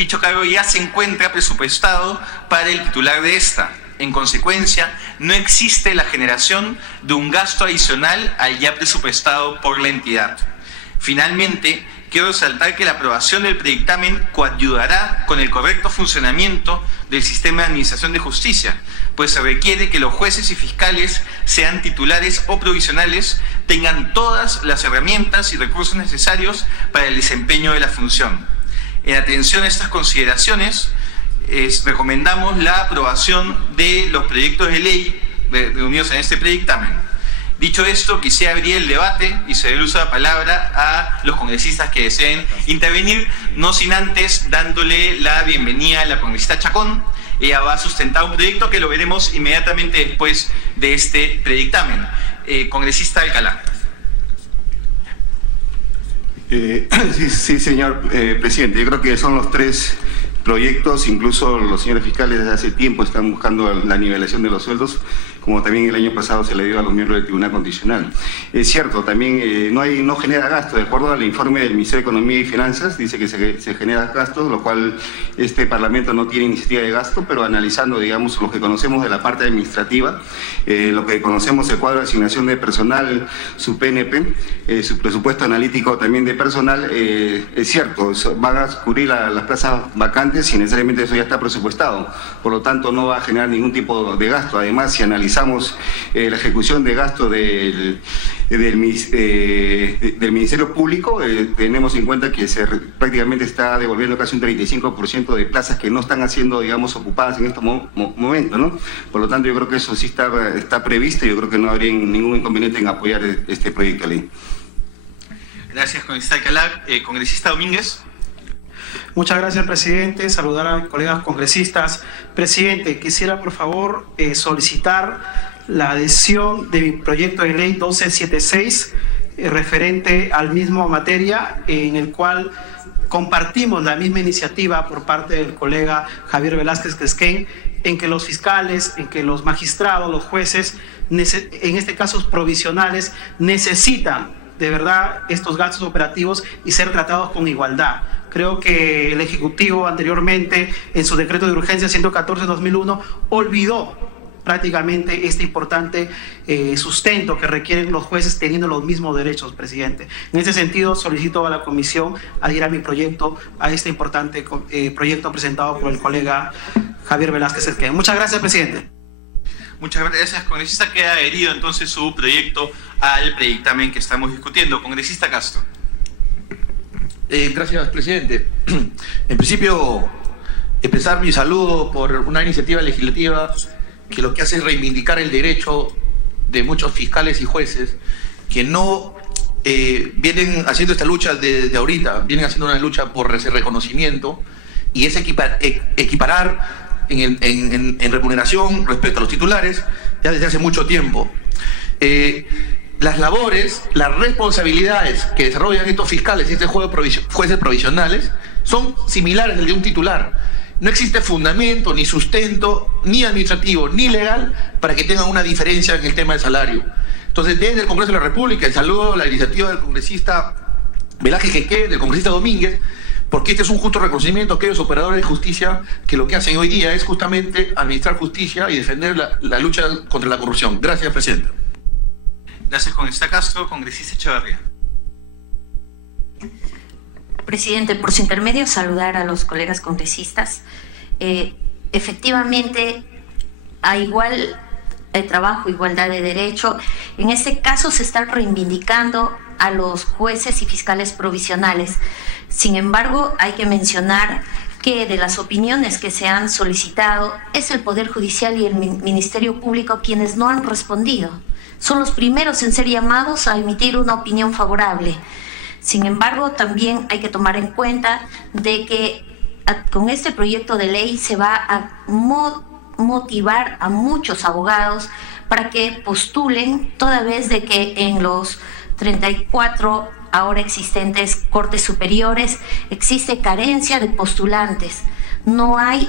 Dicho cargo ya se encuentra presupuestado para el titular de esta. En consecuencia, no existe la generación de un gasto adicional al ya presupuestado por la entidad. Finalmente, quiero resaltar que la aprobación del predictamen coayudará con el correcto funcionamiento del sistema de administración de justicia, pues se requiere que los jueces y fiscales, sean titulares o provisionales, tengan todas las herramientas y recursos necesarios para el desempeño de la función. En atención a estas consideraciones, recomendamos la aprobación de los proyectos de ley reunidos en este predictamen. Dicho esto, quisiera abrir el debate y ceder el uso de la palabra a los congresistas que deseen intervenir, no sin antes dándole la bienvenida a la congresista Chacón. Ella va a sustentar un proyecto que lo veremos inmediatamente después de este predictamen. Congresista Alcalá. Sí, señor presidente. Yo creo que son los tres proyectos, incluso los señores fiscales desde hace tiempo están buscando la nivelación de los sueldos, como también el año pasado se le dio a los miembros del Tribunal Constitucional. Es cierto, también no genera gasto, de acuerdo al informe del Ministerio de Economía y Finanzas, dice que se genera gasto, lo cual este Parlamento no tiene iniciativa de gasto, pero analizando, digamos, lo que conocemos de la parte administrativa, lo que conocemos el cuadro de asignación de personal, su PNP, su presupuesto analítico también de personal, es cierto, van a cubrir las plazas vacantes y necesariamente eso ya está presupuestado, por lo tanto no va a generar ningún tipo de gasto. Además, si analizamos la ejecución de gasto del Ministerio Público, tenemos en cuenta que prácticamente está devolviendo casi un 35% de plazas que no están siendo, digamos, ocupadas en este momento, ¿no? Por lo tanto, yo creo que eso sí está previsto y yo creo que no habría ningún inconveniente en apoyar este proyecto de ley. Gracias, congresista Alcalá. Congresista Domínguez. Muchas gracias, presidente. Saludar a mis colegas congresistas. Presidente, quisiera por favor solicitar la adhesión de mi proyecto de ley 1276 referente al mismo materia, en el cual compartimos la misma iniciativa por parte del colega Javier Velázquez Quesquén, en que los fiscales, en que los magistrados, los jueces, en este caso provisionales, necesitan de verdad estos gastos operativos y ser tratados con igualdad. Creo que el Ejecutivo anteriormente, en su decreto de urgencia 114-2001, olvidó prácticamente este importante sustento que requieren los jueces teniendo los mismos derechos, presidente. En este sentido, solicito a la comisión adhiera mi proyecto a este importante proyecto presentado por el colega Javier Velázquez Quesquén. Muchas gracias, presidente. Muchas gracias, congresista. Queda adherido entonces su proyecto al predictamen que estamos discutiendo. Congresista Castro. Gracias, presidente. En principio, expresar mi saludo por una iniciativa legislativa que lo que hace es reivindicar el derecho de muchos fiscales y jueces que no vienen haciendo esta lucha desde ahorita, vienen haciendo una lucha por ese reconocimiento y es equiparar en remuneración respecto a los titulares ya desde hace mucho tiempo. Las labores, las responsabilidades que desarrollan estos fiscales y este jueces provisionales son similares al de un titular. No existe fundamento, ni sustento, ni administrativo, ni legal para que tengan una diferencia en el tema de salario. Entonces, desde el Congreso de la República, el saludo a la iniciativa del congresista Velázquez Quesquén, del congresista Domínguez, porque este es un justo reconocimiento a aquellos operadores de justicia que lo que hacen hoy día es justamente administrar justicia y defender la lucha contra la corrupción. Gracias, presidente. Gracias, congresista Castro. Congresista Echeverría. Presidente, por su intermedio, saludar a los colegas congresistas. Efectivamente, a igual trabajo, igualdad de derecho. En este caso se está reivindicando a los jueces y fiscales provisionales. Sin embargo, hay que mencionar que de las opiniones que se han solicitado es el Poder Judicial y el Ministerio Público quienes no han respondido. Son los primeros en ser llamados a emitir una opinión favorable. Sin embargo, también hay que tomar en cuenta de que con este proyecto de ley se va a motivar a muchos abogados para que postulen, toda vez de que en los 34 ahora existentes cortes superiores existe carencia de postulantes. No hay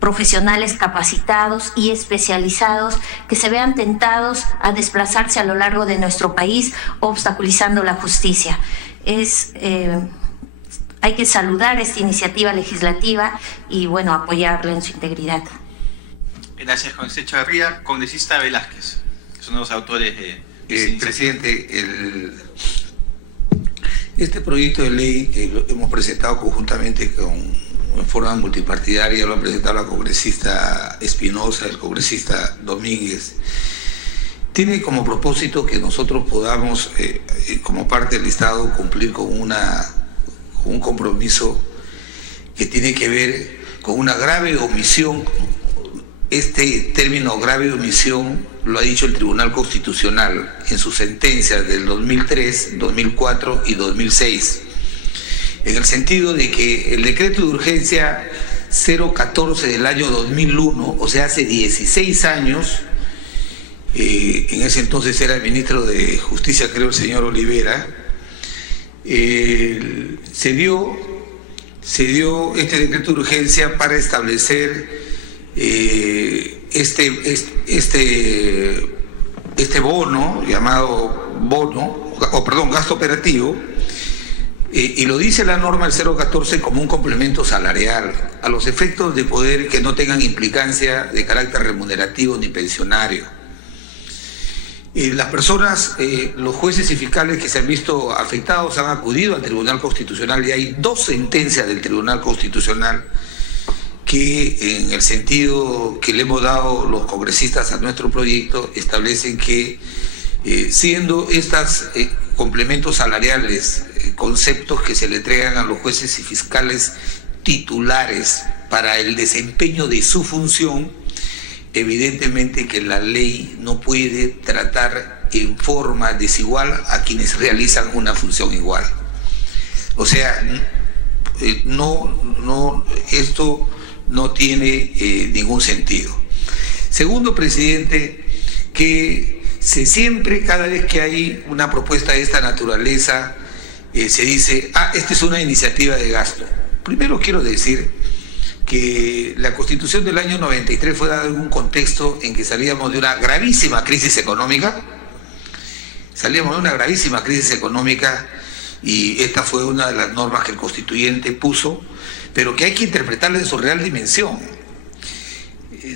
profesionales capacitados y especializados que se vean tentados a desplazarse a lo largo de nuestro país, obstaculizando la justicia. hay que saludar esta iniciativa legislativa y, bueno, apoyarla en su integridad. Gracias, congresista Echeverría. Congresista Velázquez, que son los autores de presidente, este proyecto de ley lo hemos presentado conjuntamente en forma multipartidaria, lo ha presentado la congresista Espinosa, el congresista Domínguez. Tiene como propósito que nosotros podamos, como parte del Estado, cumplir con un compromiso que tiene que ver con una grave omisión. Este término grave omisión lo ha dicho el Tribunal Constitucional en sus sentencias del 2003, 2004 y 2006, en el sentido de que el decreto de urgencia 014 del año 2001, o sea, hace 16 años, en ese entonces era el ministro de Justicia, creo, el señor Olivera, se dio este decreto de urgencia para establecer este bono, llamado gasto operativo, y lo dice la norma del 014 como un complemento salarial, a los efectos de poder que no tengan implicancia de carácter remunerativo ni pensionario. Las personas, los jueces y fiscales que se han visto afectados han acudido al Tribunal Constitucional y hay 2 sentencias del Tribunal Constitucional que, en el sentido que le hemos dado los congresistas a nuestro proyecto, establecen que siendo estas complementos salariales conceptos que se le entregan a los jueces y fiscales titulares para el desempeño de su función, evidentemente que la ley no puede tratar en forma desigual a quienes realizan una función igual. O sea, esto no tiene ningún sentido. Segundo, presidente, que siempre, cada vez que hay una propuesta de esta naturaleza, se dice, esta es una iniciativa de gasto. Primero quiero decir que la Constitución del año 93 fue dada en un contexto en que salíamos de una gravísima crisis económica, y esta fue una de las normas que el constituyente puso, pero que hay que interpretarla en su real dimensión.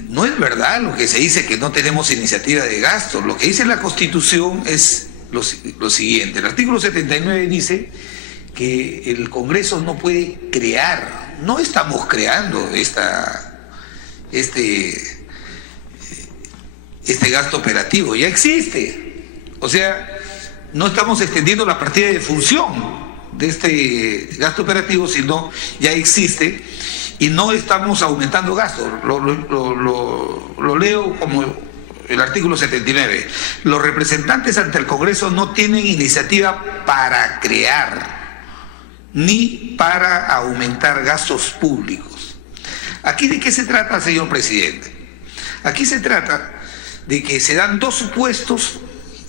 No es verdad lo que se dice que no tenemos iniciativa de gasto. Lo que dice la Constitución es lo siguiente. El artículo 79 dice que el Congreso no puede crear, no estamos creando este gasto operativo, ya existe. O sea, no estamos extendiendo la partida de función de este gasto operativo, sino ya existe y no estamos aumentando gastos. Lo leo como el artículo 79. Los representantes ante el Congreso no tienen iniciativa para crear ni para aumentar gastos públicos. ¿Aquí de qué se trata, señor presidente? Aquí se trata de que se dan 2 supuestos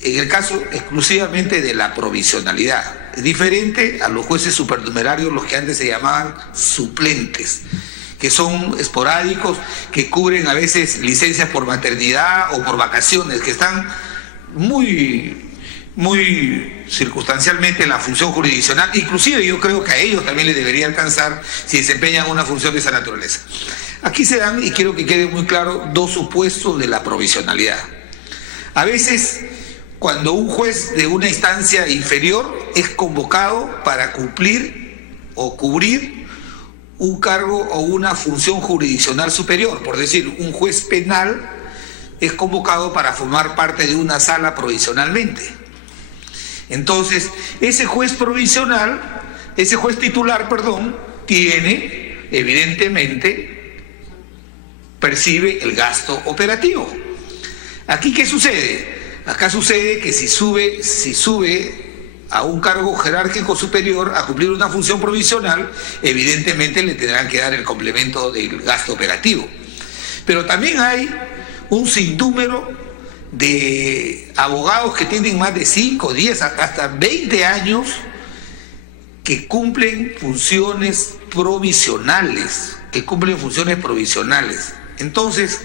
en el caso exclusivamente de la provisionalidad. Es diferente a los jueces supernumerarios, los que antes se llamaban suplentes, que son esporádicos, que cubren a veces licencias por maternidad o por vacaciones, que están muy circunstancialmente en la función jurisdiccional. Inclusive yo creo que a ellos también les debería alcanzar si desempeñan una función de esa naturaleza. Aquí se dan, y quiero que quede muy claro, 2 supuestos de la provisionalidad. A veces, cuando un juez de una instancia inferior es convocado para cumplir o cubrir un cargo o una función jurisdiccional superior, por decir, un juez penal es convocado para formar parte de una sala provisionalmente. Entonces, ese juez titular, tiene, evidentemente, percibe el gasto operativo. ¿Aquí qué sucede? Acá sucede que si sube a un cargo jerárquico superior a cumplir una función provisional, evidentemente le tendrán que dar el complemento del gasto operativo. Pero también hay un sinnúmero de abogados que tienen más de 5, 10, hasta 20 años que cumplen funciones provisionales, Entonces,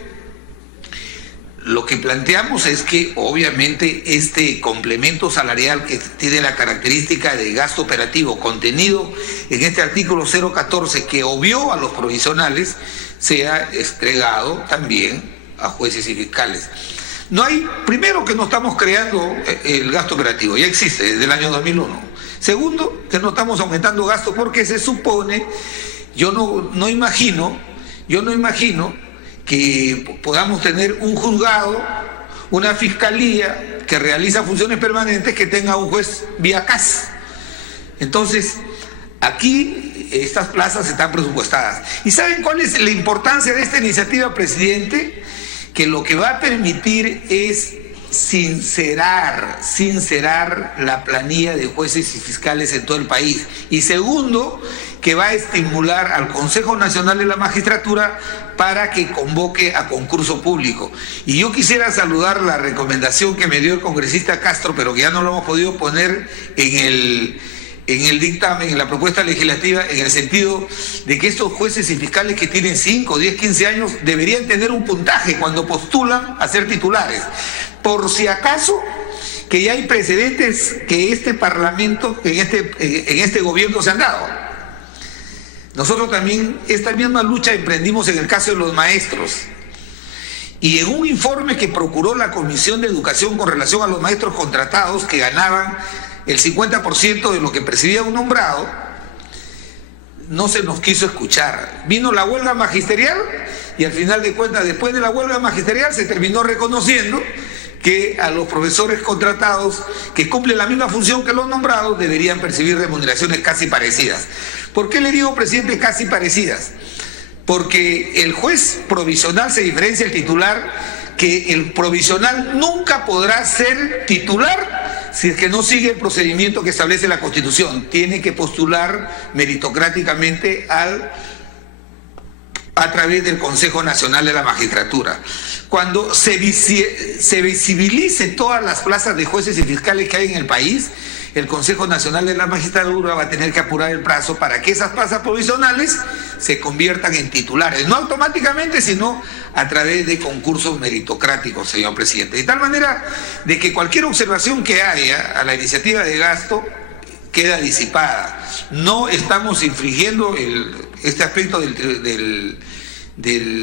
lo que planteamos es que obviamente este complemento salarial que tiene la característica de gasto operativo contenido en este artículo 014 que obvió a los provisionales sea entregado también a jueces y fiscales. No hay, primero que no estamos creando el gasto operativo, ya existe desde el año 2001. Segundo, que no estamos aumentando gasto porque se supone, yo no imagino que podamos tener un juzgado, una fiscalía que realiza funciones permanentes que tenga un juez vía CAS. Entonces, aquí estas plazas están presupuestadas. ¿Y saben cuál es la importancia de esta iniciativa, presidente? Que lo que va a permitir es sincerar la planilla de jueces y fiscales en todo el país. Y segundo, que va a estimular al Consejo Nacional de la Magistratura para que convoque a concurso público. Y yo quisiera saludar la recomendación que me dio el congresista Castro, pero que ya no lo hemos podido poner en el dictamen, en la propuesta legislativa, en el sentido de que estos jueces y fiscales que tienen 5, 10, 15 años deberían tener un puntaje cuando postulan a ser titulares. Por si acaso, que ya hay precedentes que este Parlamento, en este gobierno se han dado. Nosotros también esta misma lucha emprendimos en el caso de los maestros. Y en un informe que procuró la Comisión de Educación con relación a los maestros contratados que ganaban el 50% de lo que percibía un nombrado, no se nos quiso escuchar. Vino la huelga magisterial y al final de cuentas, después de la huelga magisterial, se terminó reconociendo que a los profesores contratados que cumplen la misma función que los nombrados deberían percibir remuneraciones casi parecidas. ¿Por qué le digo, presidente, casi parecidas? Porque el juez provisional se diferencia del titular, que el provisional nunca podrá ser titular si es que no sigue el procedimiento que establece la Constitución. Tiene que postular meritocráticamente a través del Consejo Nacional de la Magistratura. Cuando se visibilice todas las plazas de jueces y fiscales que hay en el país, el Consejo Nacional de la Magistratura va a tener que apurar el plazo para que esas plazas provisionales se conviertan en titulares, no automáticamente, sino a través de concursos meritocráticos, señor presidente. De tal manera de que cualquier observación que haya a la iniciativa de gasto queda disipada. No estamos infringiendo este aspecto de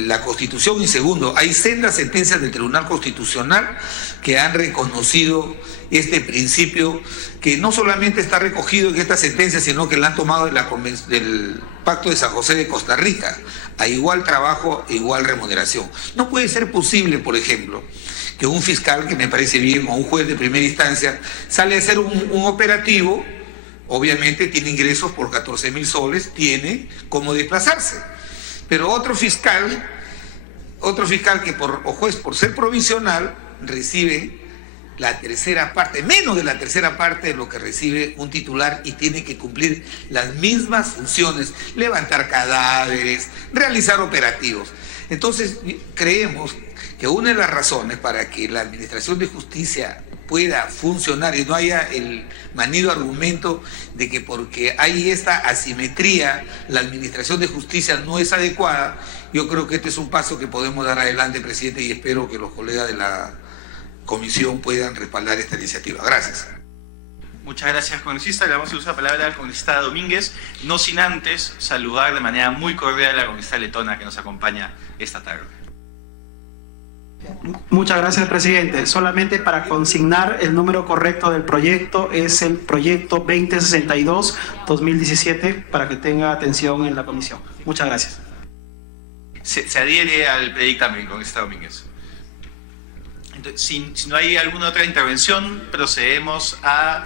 la Constitución. Y segundo, hay sendas sentencias del Tribunal Constitucional que han reconocido este principio, que no solamente está recogido en esta sentencia, sino que la han tomado del Pacto de San José de Costa Rica: a igual trabajo, igual remuneración. No puede ser posible, por ejemplo, que un fiscal, que me parece bien, o un juez de primera instancia, sale a hacer un operativo, obviamente tiene ingresos por 14.000 soles, tiene cómo desplazarse. Pero otro fiscal que o juez por ser provisional recibe la tercera parte, menos de la tercera parte de lo que recibe un titular, y tiene que cumplir las mismas funciones: levantar cadáveres, realizar operativos. Entonces, creemos que una de las razones para que la Administración de Justicia pueda funcionar y no haya el manido argumento de que porque hay esta asimetría la Administración de Justicia no es adecuada, yo creo que este es un paso que podemos dar adelante, presidente, y espero que los colegas de la Comisión puedan respaldar esta iniciativa. Gracias. Muchas gracias, congresista. Le damos el uso de la palabra al congresista Domínguez, no sin antes saludar de manera muy cordial a la congresista Letona, que nos acompaña esta tarde. Muchas gracias, presidente. Solamente para consignar el número correcto del proyecto, es el proyecto 2062-2017, para que tenga atención en la comisión. Muchas gracias. Se adhiere al predictamen, congresista Domínguez. Entonces, si no hay alguna otra intervención, procedemos a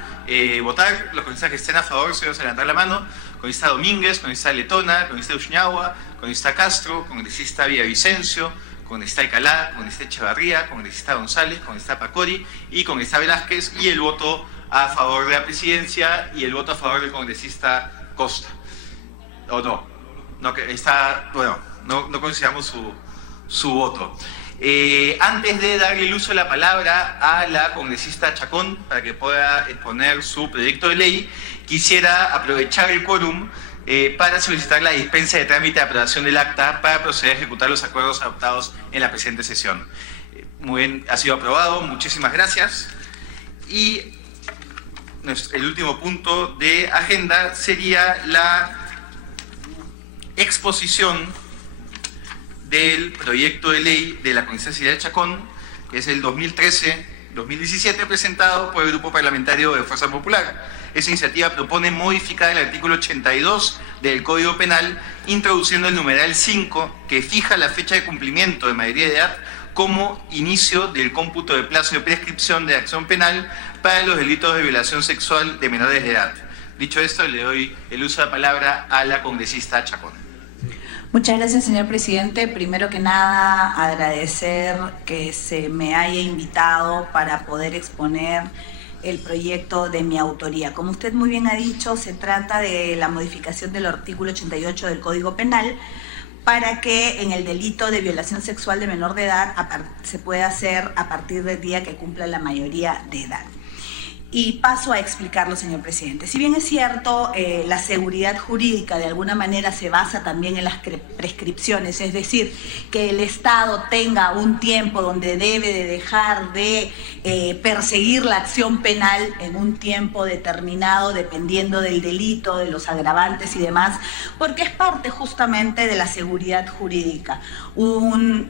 votar. Los congresistas que estén a favor, se van a levantar la mano. Congresista Domínguez, congresista Letona, congresista Ushñahua, congresista Castro, congresista Villavicencio, congresista Alcalá, congresista Echevarría, congresista González, congresista Pacori y congresista Velázquez, y el voto a favor de la presidencia y el voto a favor del congresista Costa. ¿O no? No, que está, bueno, no consideramos su voto. Antes de darle el uso de la palabra a la congresista Chacón para que pueda exponer su proyecto de ley, quisiera aprovechar el quórum para solicitar la dispensa de trámite de aprobación del acta para proceder a ejecutar los acuerdos adoptados en la presente sesión. Muy bien, ha sido aprobado. Muchísimas gracias. Y el último punto de agenda sería la exposición del proyecto de ley de la Concejalía de Chacón, que es el 2013-2017, presentado por el Grupo Parlamentario de Fuerza Popular. Esa iniciativa propone modificar el artículo 82 del Código Penal, introduciendo el numeral 5, que fija la fecha de cumplimiento de mayoría de edad como inicio del cómputo de plazo de prescripción de acción penal para los delitos de violación sexual de menores de edad. Dicho esto, le doy el uso de la palabra a la congresista Chacón. Muchas gracias, señor presidente. Primero que nada, agradecer que se me haya invitado para poder exponer el proyecto de mi autoría. Como usted muy bien ha dicho, se trata de la modificación del artículo 88 del Código Penal para que en el delito de violación sexual de menor de edad se pueda hacer a partir del día que cumpla la mayoría de edad. Y paso a explicarlo, señor presidente. Si bien es cierto, la seguridad jurídica de alguna manera se basa también en las prescripciones, es decir, que el Estado tenga un tiempo donde debe de dejar de perseguir la acción penal en un tiempo determinado, dependiendo del delito, de los agravantes y demás, porque es parte justamente de la seguridad jurídica. Un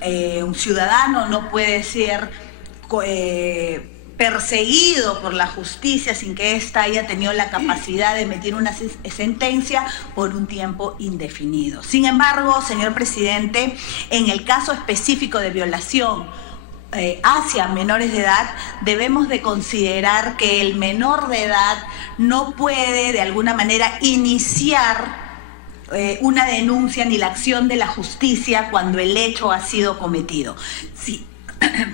ciudadano no puede ser perseguido por la justicia sin que ésta haya tenido la capacidad de emitir una sentencia por un tiempo indefinido. Sin embargo, señor presidente, en el caso específico de violación hacia menores de edad, debemos de considerar que el menor de edad no puede de alguna manera iniciar una denuncia ni la acción de la justicia cuando el hecho ha sido cometido. Sí,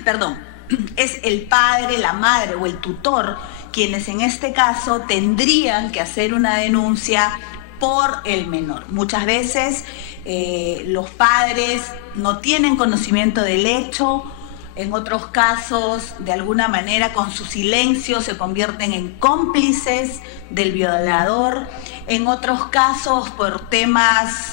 perdón. Es el padre, la madre o el tutor quienes en este caso tendrían que hacer una denuncia por el menor. Muchas veces los padres no tienen conocimiento del hecho, en otros casos de alguna manera con su silencio se convierten en cómplices del violador, en otros casos por temas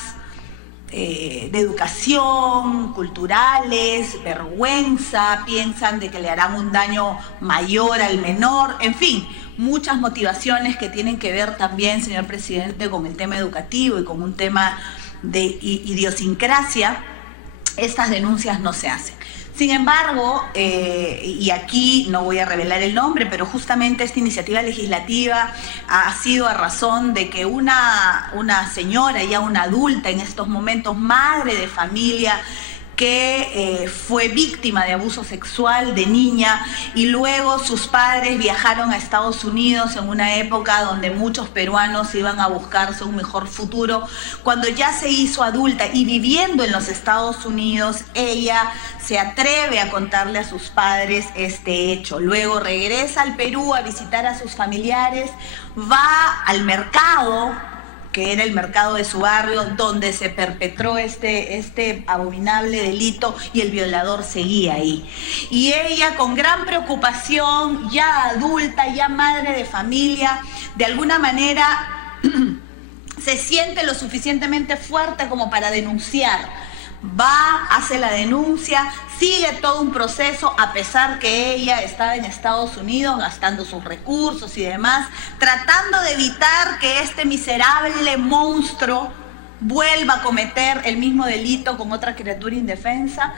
de educación, culturales, vergüenza, piensan de que le harán un daño mayor al menor, en fin, muchas motivaciones que tienen que ver también, señor presidente, con el tema educativo y con un tema de idiosincrasia. Estas denuncias no se hacen. Sin embargo, y aquí no voy a revelar el nombre, pero justamente esta iniciativa legislativa ha sido a razón de que una señora, ya una adulta en estos momentos, madre de familia, que fue víctima de abuso sexual de niña y luego sus padres viajaron a Estados Unidos en una época donde muchos peruanos iban a buscarse un mejor futuro. Cuando ya se hizo adulta y viviendo en los Estados Unidos, ella se atreve a contarle a sus padres este hecho. Luego regresa al Perú a visitar a sus familiares, va al mercado, que era el mercado de su barrio, donde se perpetró este abominable delito y el violador seguía ahí. Y ella, con gran preocupación, ya adulta, ya madre de familia, de alguna manera se siente lo suficientemente fuerte como para denunciar. Va, hace la denuncia, sigue todo un proceso a pesar que ella estaba en Estados Unidos gastando sus recursos y demás, tratando de evitar que este miserable monstruo vuelva a cometer el mismo delito con otra criatura indefensa,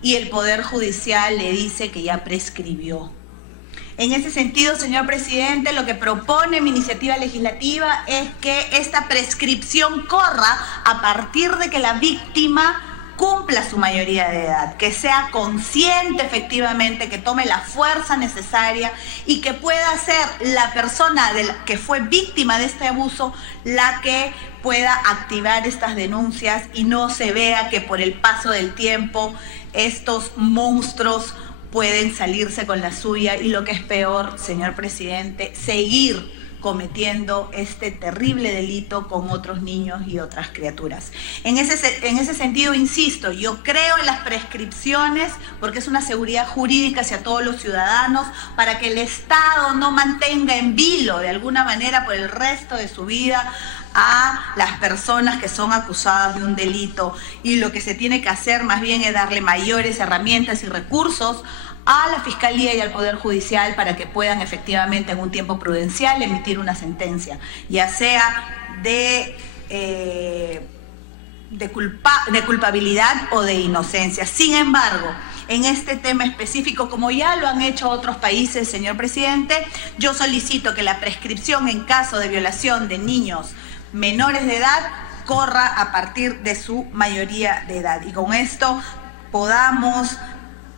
y el Poder Judicial le dice que ya prescribió. En ese sentido, señor presidente, lo que propone mi iniciativa legislativa es que esta prescripción corra a partir de que la víctima cumpla su mayoría de edad, que sea consciente efectivamente, que tome la fuerza necesaria y que pueda ser la persona que fue víctima de este abuso la que pueda activar estas denuncias y no se vea que por el paso del tiempo estos monstruos pueden salirse con la suya y, lo que es peor, señor presidente, seguir cometiendo este terrible delito con otros niños y otras criaturas. En ese sentido, insisto, yo creo en las prescripciones porque es una seguridad jurídica hacia todos los ciudadanos, para que el Estado no mantenga en vilo de alguna manera por el resto de su vida a las personas que son acusadas de un delito, y lo que se tiene que hacer más bien es darle mayores herramientas y recursos a la Fiscalía y al Poder Judicial para que puedan efectivamente en un tiempo prudencial emitir una sentencia, ya sea de culpabilidad o de inocencia. Sin embargo, en este tema específico, como ya lo han hecho otros países, señor presidente, yo solicito que la prescripción en caso de violación de niños menores de edad corra a partir de su mayoría de edad, y con esto podamos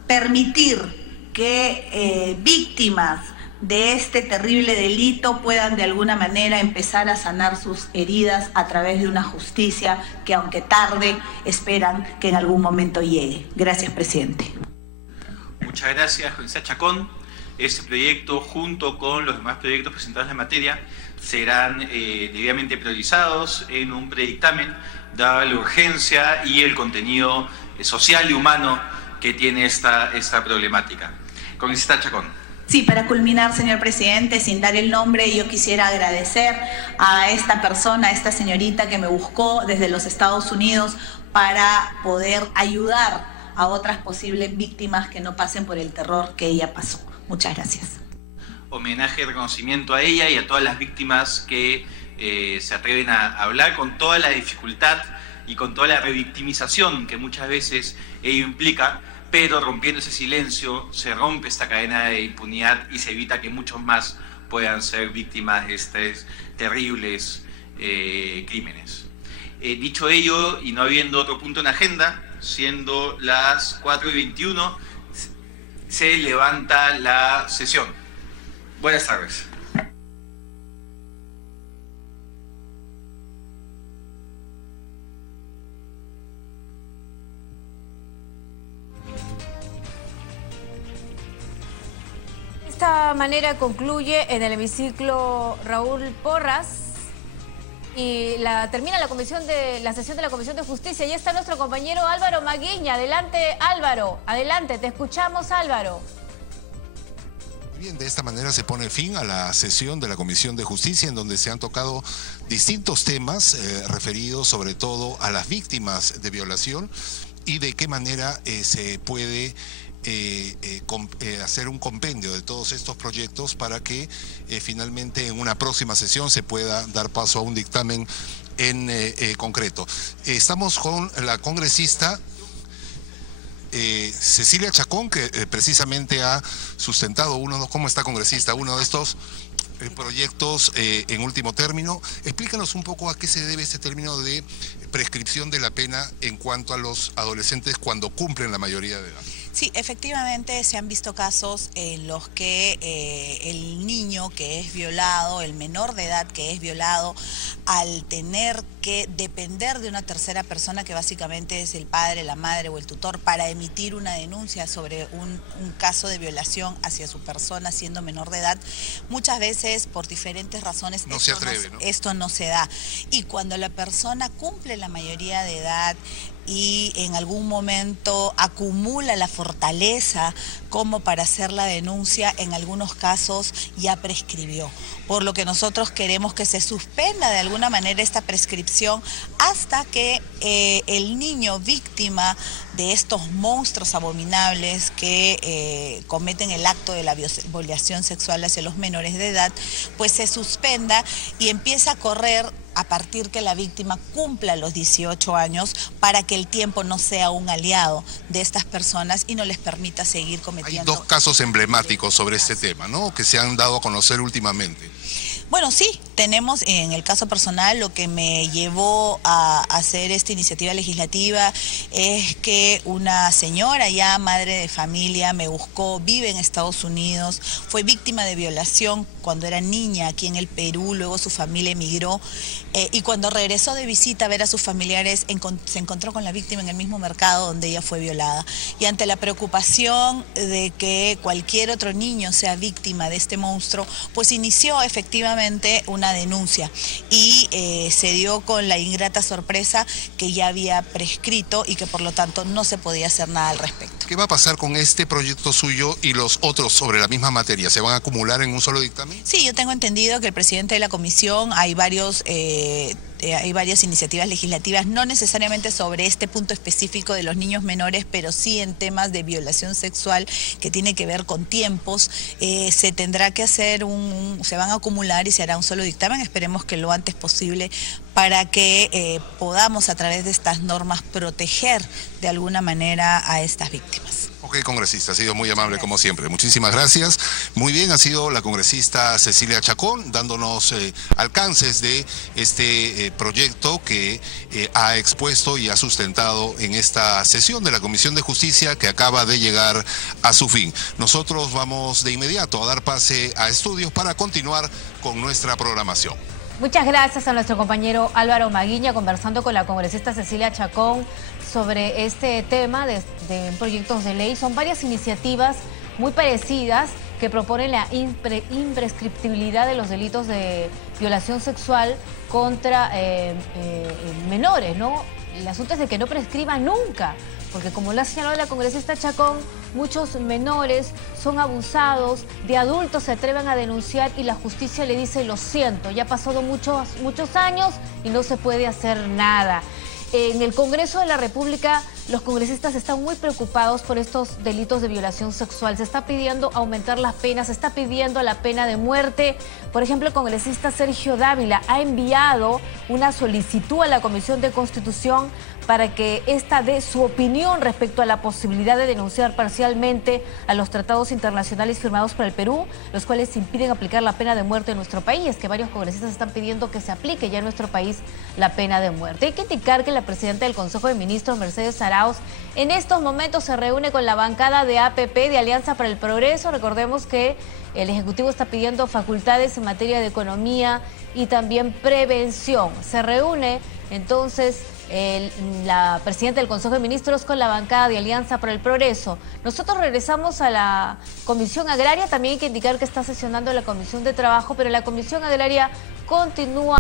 permitir que víctimas de este terrible delito puedan de alguna manera empezar a sanar sus heridas a través de una justicia que, aunque tarde, esperan que en algún momento llegue. Gracias, presidente. Muchas gracias, José Chacón. Este proyecto, junto con los demás proyectos presentados en la materia, serán debidamente priorizados en un predictamen, dada la urgencia y el contenido social y humano que tiene esta problemática. Congresista Chacón. Sí, para culminar, señor presidente, sin dar el nombre, yo quisiera agradecer a esta persona, a esta señorita que me buscó desde los Estados Unidos para poder ayudar a otras posibles víctimas que no pasen por el terror que ella pasó. Muchas gracias. Homenaje y reconocimiento a ella y a todas las víctimas que se atreven a hablar con toda la dificultad y con toda la revictimización que muchas veces ello implica, pero rompiendo ese silencio se rompe esta cadena de impunidad y se evita que muchos más puedan ser víctimas de estos terribles crímenes. Dicho ello, y no habiendo otro punto en la agenda, siendo las 4:21, se levanta la sesión. Buenas tardes. De esta manera concluye en el hemiciclo Raúl Porras y termina la sesión de la Comisión de Justicia. Ya está nuestro compañero Álvaro Maguiña. Adelante, Álvaro. Adelante, te escuchamos, Álvaro. Bien, de esta manera se pone fin a la sesión de la Comisión de Justicia, en donde se han tocado distintos temas referidos sobre todo a las víctimas de violación y de qué manera se puede hacer un compendio de todos estos proyectos para que finalmente en una próxima sesión se pueda dar paso a un dictamen en concreto. Estamos con la congresista Cecilia Chacón, que precisamente ha sustentado ¿cómo está, congresista? Uno de estos proyectos en último término. Explícanos un poco a qué se debe este término de prescripción de la pena en cuanto a los adolescentes cuando cumplen la mayoría de edad. Sí, efectivamente se han visto casos en los que el niño que es violado, el menor de edad que es violado, al tener que depender de una tercera persona que básicamente es el padre, la madre o el tutor para emitir una denuncia sobre un caso de violación hacia su persona siendo menor de edad, muchas veces por diferentes razones esto no se da. Y cuando la persona cumple la mayoría de edad y en algún momento acumula la fortaleza como para hacer la denuncia, en algunos casos ya prescribió. Por lo que nosotros queremos que se suspenda de alguna manera esta prescripción hasta que el niño víctima de estos monstruos abominables que cometen el acto de la violación sexual hacia los menores de edad, pues se suspenda y empieza a correr a partir que la víctima cumpla los 18 años para que el tiempo no sea un aliado de estas personas y no les permita seguir cometiendo. Hay dos casos emblemáticos sobre este tema, ¿no?, que se han dado a conocer últimamente. Bueno, sí, tenemos en el caso personal lo que me llevó a hacer esta iniciativa legislativa es que una señora ya madre de familia me buscó, vive en Estados Unidos, fue víctima de violación cuando era niña aquí en el Perú, luego su familia emigró y cuando regresó de visita a ver a sus familiares se encontró con la víctima en el mismo mercado donde ella fue violada. Y ante la preocupación de que cualquier otro niño sea víctima de este monstruo, pues inició efectivamente una denuncia y se dio con la ingrata sorpresa que ya había prescrito y que por lo tanto no se podía hacer nada al respecto. ¿Qué va a pasar con este proyecto suyo y los otros sobre la misma materia? ¿Se van a acumular en un solo dictamen? Sí, yo tengo entendido que el presidente de la comisión, hay varios hay varias iniciativas legislativas, no necesariamente sobre este punto específico de los niños menores, pero sí en temas de violación sexual que tiene que ver con tiempos. Se tendrá que hacer se van a acumular y se hará un solo dictamen, esperemos que lo antes posible, para que podamos a través de estas normas proteger de alguna manera a estas víctimas. Ok, congresista, ha sido muy amable como siempre. Muchísimas gracias. Muy bien, ha sido la congresista Cecilia Chacón dándonos alcances de este proyecto que ha expuesto y ha sustentado en esta sesión de la Comisión de Justicia que acaba de llegar a su fin. Nosotros vamos de inmediato a dar pase a estudios para continuar con nuestra programación. Muchas gracias a nuestro compañero Álvaro Maguiña conversando con la congresista Cecilia Chacón sobre este tema de proyectos de ley. Son varias iniciativas muy parecidas que proponen la imprescriptibilidad de los delitos de violación sexual contra menores, ¿no? El asunto es de que no prescriba nunca, porque como lo ha señalado la congresista Chacón, muchos menores son abusados, de adultos se atreven a denunciar y la justicia le dice: lo siento, ya ha pasado muchos años y no se puede hacer nada. En el Congreso de la República, los congresistas están muy preocupados por estos delitos de violación sexual. Se está pidiendo aumentar las penas, se está pidiendo la pena de muerte. Por ejemplo, el congresista Sergio Dávila ha enviado una solicitud a la Comisión de Constitución para que ésta dé su opinión respecto a la posibilidad de denunciar parcialmente a los tratados internacionales firmados por el Perú, los cuales impiden aplicar la pena de muerte en nuestro país. Es que varios congresistas están pidiendo que se aplique ya en nuestro país la pena de muerte. Hay que indicar que la presidenta del Consejo de Ministros, Mercedes Arauz, en estos momentos se reúne con la bancada de APP, de Alianza para el Progreso. Recordemos que el Ejecutivo está pidiendo facultades en materia de economía y también prevención. Se reúne entonces la presidenta del Consejo de Ministros con la bancada de Alianza para el Progreso. Nosotros regresamos a la Comisión Agraria. También hay que indicar que está sesionando la Comisión de Trabajo, pero la Comisión Agraria continúa